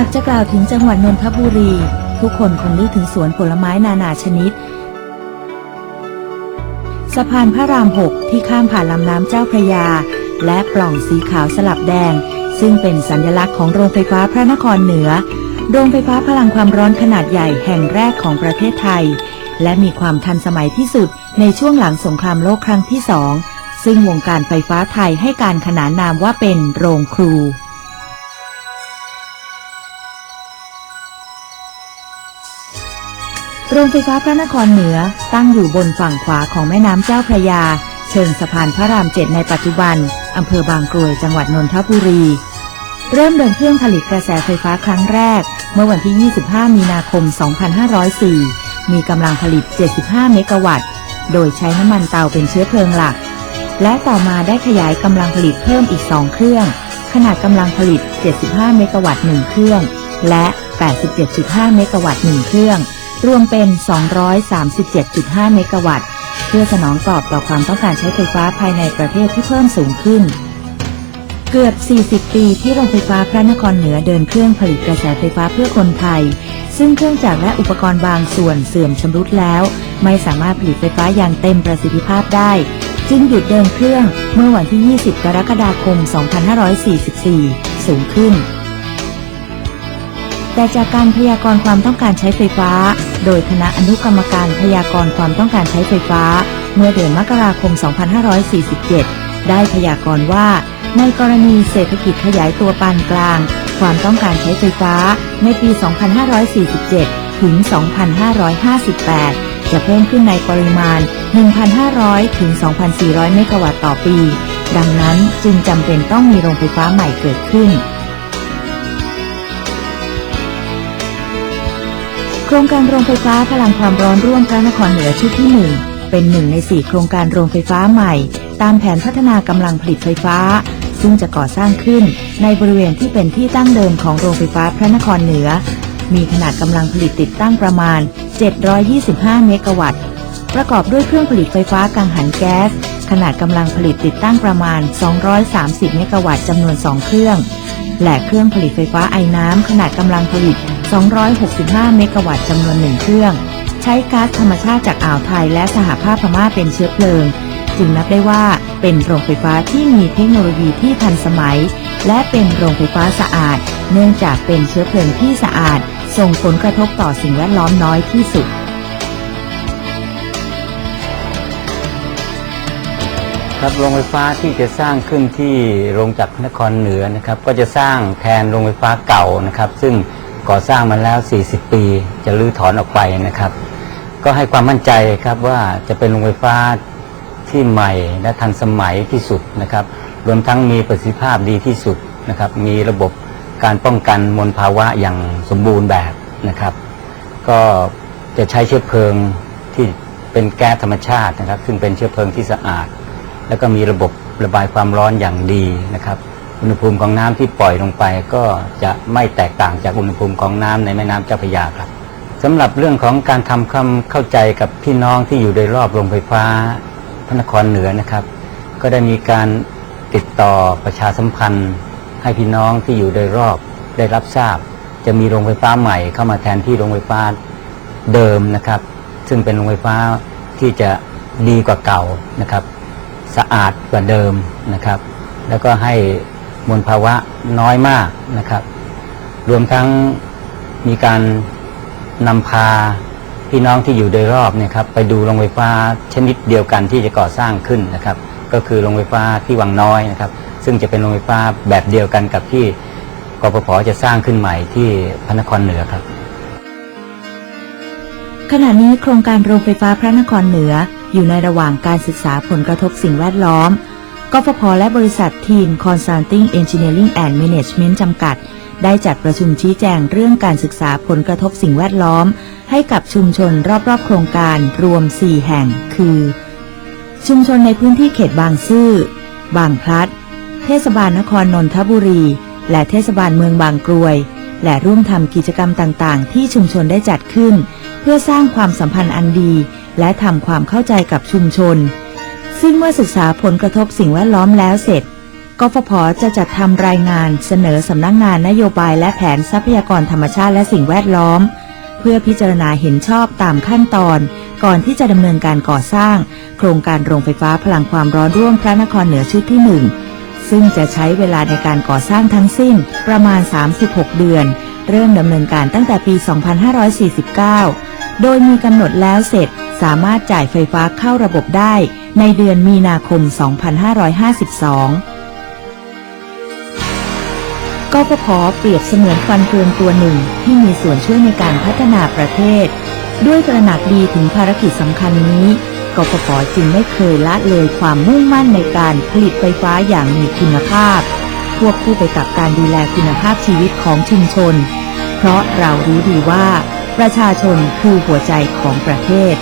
หากจะกล่าวถึงจังหวัดนนทบุรี ทุกคนคงนึกถึงสวนผลไม้นานาชนิด สะพานพระรามหกที่ข้ามผ่านลำน้ำเจ้าพระยา และปล่องสีขาวสลับแดง ซึ่งเป็นสัญลักษณ์ของโรงไฟฟ้าพระนครเหนือ โรงไฟฟ้าพลังความร้อนขนาดใหญ่แห่งแรกของประเทศไทย และมีความทันสมัยที่สุดในช่วงหลังสงครามโลกครั้งที่สองซึ่งวงการไฟฟ้าไทยให้การขนานนามว่าเป็นโรงครู โรงไฟฟ้าพระนครเหนือตั้งอยู่บนฝั่งขวาของแม่น้ำเจ้าพระยา เชิงสะพานพระรามเจ็ดในปัจจุบันอำเภอบางกรวยจังหวัดนนทบุรี เริ่มเดินเครื่องผลิตกระแสไฟฟ้าครั้งแรก เมื่อวันที่ 25 มีนาคม 2504 มีกำลังผลิต 75 เมกะวัตต์ โดยใช้น้ำมันเตาเป็นเชื้อเพลิงหลัก และต่อมาได้ขยายกำลังผลิตเพิ่มอีก 2 เครื่อง ขนาดกำลังผลิต 75 เมกะวัตต์ 1 เครื่อง และ 87.5 เมกะวัตต์ 1 เครื่อง รวมเป็น 237.5 เมกะวัตต์ เพื่อสนองตอบต่อความต้องการใช้ไฟฟ้าภายในประเทศที่เพิ่มสูงขึ้น เกือบ 40 ปีที่โรงไฟฟ้าพระนครเหนือเดินเครื่องผลิตกระแสไฟฟ้าเพื่อคนไทย ซึ่งเครื่องจักรและอุปกรณ์บางส่วนเสื่อมชำรุดแล้ว ไม่สามารถผลิตไฟฟ้าอย่างเต็มประสิทธิภาพได้ จึงหยุดเดินเครื่องเมื่อวันที่ 20 กรกฎาคม 2544 สูงขึ้นแต่จากการพยากรณ์ความต้องการใช้ไฟฟ้า โดยคณะอนุกรรมการพยากรณ์ความต้องการใช้ไฟฟ้า เมื่อเดือนมกราคม 2547 ได้พยากรณ์ว่า ในกรณีเศรษฐกิจขยายตัวปานกลาง ความต้องการใช้ไฟฟ้าในปี 2547 ถึง 2558 จะเพิ่มขึ้นในปริมาณ 1,500 ถึง 2,400 เมกะวัตต์ต่อปี ดังนั้นจึงจำเป็นต้องมีโรงไฟฟ้าใหม่เกิดขึ้น โครงการโรงไฟฟ้าพลังความร้อนร่วมพระนครเหนือชุดที่ 1 เป็นหนึ่งใน 4 โครงการโรงไฟฟ้าใหม่ ตามแผนพัฒนากำลังผลิตไฟฟ้า ซึ่งจะก่อสร้างขึ้นในบริเวณที่เป็นที่ตั้งเดิมของโรงไฟฟ้าพระนครเหนือ มีขนาดกำลังผลิตติดตั้งประมาณ 725 เมกะวัตต์ ประกอบด้วยเครื่องผลิตไฟฟ้ากังหันแก๊ส ขนาดกำลังผลิตติดตั้งประมาณ 230 เมกะวัตต์จำนวน 2 เครื่อง และเครื่องผลิตไฟฟ้าไอ้น้ำขนาดกำลังผลิต 265 เมกะวัตต์จำนวนหนึ่งเครื่อง ใช้ก๊าซธรรมชาติจากอ่าวไทยและสหภาพพม่าเป็นเชื้อเพลิง จึงนับได้ว่าเป็นโรงไฟฟ้าที่มีเทคโนโลยีที่ทันสมัย และเป็นโรงไฟฟ้าสะอาด เนื่องจากเป็นเชื้อเพลิงที่สะอาด ส่งผลกระทบต่อสิ่งแวดล้อมน้อยที่สุด ครับโรงไฟฟ้าที่จะสร้างขึ้นที่โรงจักรนครเหนือนะครับ ก็จะสร้างแทนโรงไฟฟ้าเก่านะครับ ซึ่งก่อสร้างมาแล้ว 40 ปี จะรื้อถอนออกไปนะครับ ก็ให้ความมั่นใจครับว่าจะเป็นโรงไฟฟ้าที่ใหม่และทันสมัยที่สุดนะครับ รวมทั้งมีประสิทธิภาพดีที่สุดนะครับ มีระบบการป้องกันมลภาวะอย่างสมบูรณ์แบบนะครับ ก็จะใช้เชื้อเพลิงที่เป็นแก๊สธรรมชาตินะครับ ซึ่งเป็นเชื้อเพลิงที่สะอาด แล้วก็มีระบบระบายความร้อนอย่างดีนะครับอุณหภูมิของน้ำที่ปล่อยลงไป ก็จะไม่แตกต่างจากอุณหภูมิของน้ำในแม่น้ำเจ้าพระยาครับสำหรับเรื่องของการทำควาเข้าใจกับพี่น้องที่อยู่โดยรอบโรงไฟฟ้าพระนครเหนือนะครับ ก็ได้มีการติดต่อประชาสัมพันธ์ ให้พี่น้องที่อยู่โดยรอบได้รับทราบ จะมีโรงไฟฟ้าใหม่เข้ามาแทนที่โรงไฟฟ้าเดิมนะครับ ซึ่งเป็นโรงไฟฟ้าที่จะดีกว่าเก่านะครับ สะอาดกว่าเดิมนะครับ แล้วก็ให้มลภาวะน้อยมากนะครับ รวมทั้งมีการนำพาพี่น้องที่อยู่โดยรอบเนี่ยครับไปดูโรงไฟฟ้าชนิดเดียวกันที่จะก่อสร้างขึ้นนะครับ ก็คือโรงไฟฟ้าที่วังน้อยนะครับ ซึ่งจะเป็นโรงไฟฟ้าแบบเดียวกันกับที่กปพจะสร้างขึ้นใหม่ที่พระนครเหนือครับ ขณะนี้โครงการโรงไฟฟ้าพระนครเหนือ อยู่ในระหว่างการศึกษาผลกระทบสิ่งแวดล้อม กฟผและบริษัททีม Consulting Engineering and Management จำกัด ได้จัดประชุมชี้แจงเรื่องการศึกษาผลกระทบสิ่งแวดล้อม ให้กับชุมชนรอบๆ โครงการรวม 4 แห่ง คือ ชุมชนในพื้นที่เขตบางซื่อ บางพลัด เทศบาลนครนนทบุรี และเทศบาลเมืองบางกรวย และร่วมทำกิจกรรมต่างๆ ที่ชุมชนได้จัดขึ้น เพื่อสร้างความสัมพันธ์อันดี และทำความเข้าใจกับชุมชน ซึ่งเมื่อศึกษาผลกระทบสิ่งแวดล้อมแล้วเสร็จ กฟผจะจัดทำรายงานเสนอสำนักงงานนโยบายและแผนทรัพยากรธรรมชาติและสิ่งแวดล้อม เพื่อพิจารณาเห็นชอบตามขั้นตอน ก่อนที่จะดำเนินการก่อสร้าง โครงการโรงไฟฟ้าพลังความร้อนร่วมพระนครเหนือชุดที่หนึ่งซึ่งจะใช้เวลาในการก่อสร้างทั้งสิ้นประมาณ 36 เดือน เริ่มดำเนินการตั้งแต่ปี 2549 โดยมีกำหนดแล้วเสร็จ สามารถจ่ายไฟฟ้าเข้าระบบได้ในเดือนมีนาคม 2552กฟผเปรียบเสมือนฟันเฟืองตัวหนึ่งที่มีส่วนช่วยในการพัฒนาประเทศ ด้วยตระหนักดีถึงภารกิจสำคัญนี้กฟผจึงไม่เคยละเลยความมุ่งมั่นในการผลิตไฟฟ้าอย่างมีคุณภาพ ควบคู่ไปกับการดูแลคุณภาพชีวิตของชุมชน เพราะเรารู้ดีว่า ประชาชนคือหัวใจของประเทศ